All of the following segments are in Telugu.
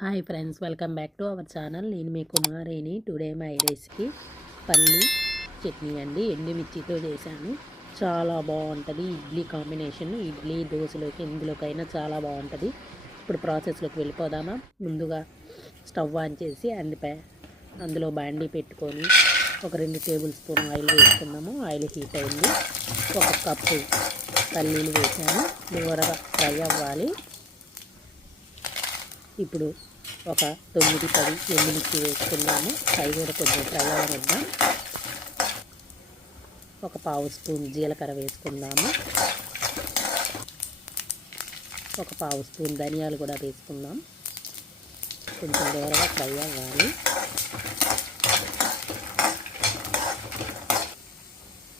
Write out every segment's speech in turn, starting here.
Hi friends, welcome back to our channel. నేను మీ కుమారిని. టుడే మై రెసిపీ పల్లి చట్నీ అండి. ఎండుమిర్చితో చేశాను. చాలా బాగుంటుంది. ఇడ్లీ కాంబినేషన్, ఇడ్లీ దోశలోకి ఎందులోకైనా చాలా బాగుంటుంది. ఇప్పుడు ప్రాసెస్లోకి వెళ్ళిపోదామా. ముందుగా స్టవ్ ఆన్ చేసి అందులో బాండీ పెట్టుకొని ఒక 2 టేబుల్ స్పూన్ ఆయిల్ వేసుకున్నాము. ఆయిల్ హీట్ అయింది. 1 కప్పు పల్లీలు వేసాను. దూరగా ఫ్రై అవ్వాలి. ఇప్పుడు ఒక 9-10 ఎండుమిర్చి వేసుకున్నాము. అవి కూడా కొంచెం ఫ్రై అవ్వనిద్దాం. 1 పావు స్పూన్ జీలకర్ర వేసుకుందాము. 1 పావు స్పూన్ ధనియాలు కూడా వేసుకుందాం. కొంచెం దూరగా ఫ్రై అవ్వాలి.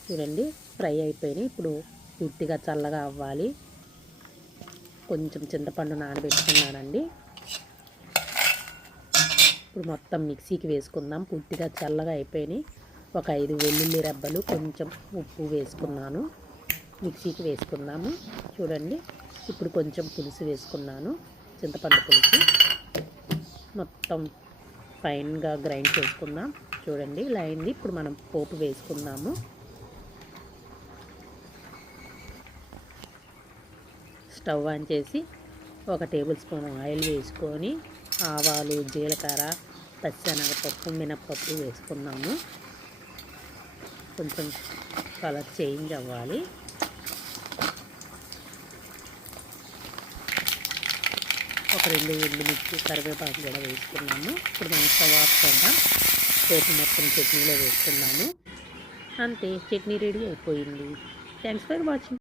చూడండి, ఫ్రై అయిపోయినాయి. ఇప్పుడు పూర్తిగా చల్లగా అవ్వాలి. కొంచెం చింతపండు నానబెట్టుకున్నానండి. ఇప్పుడు మొత్తం మిక్సీకి వేసుకుందాం. పూర్తిగా చల్లగా అయిపోయినాయి. ఒక 5 వెల్లుల్లి రెబ్బలు, కొంచెం ఉప్పు వేసుకున్నాను. మిక్సీకి వేసుకుందాము. చూడండి, ఇప్పుడు కొంచెం పులుసు వేసుకున్నాను, చింతపండు పులుసు. మొత్తం ఫైన్గా గ్రైండ్ చేసుకుందాం. చూడండి, ఇలా అయింది. ఇప్పుడు మనం పోపు వేసుకుందాము. స్టవ్ ఆన్ చేసి 1 టేబుల్ స్పూన్ ఆయిల్ వేసుకొని ఆవాలు, జీలకర్ర, పచ్చెనగపప్పు, మినప్పప్పు వేసుకున్నాము. కొంచెం కలర్ చేంజ్ అవ్వాలి. ఒక 2 ఎండుమిర్చి, కరివేపాకు కూడా వేసుకున్నాము. ఇప్పుడు మనం స్టవ్ ఆఫ్ చేద్దాం. పోపు మొత్తం చట్నీలో వేసుకున్నాము. అంతే, చట్నీ రెడీ అయిపోయింది. Thanks for watching.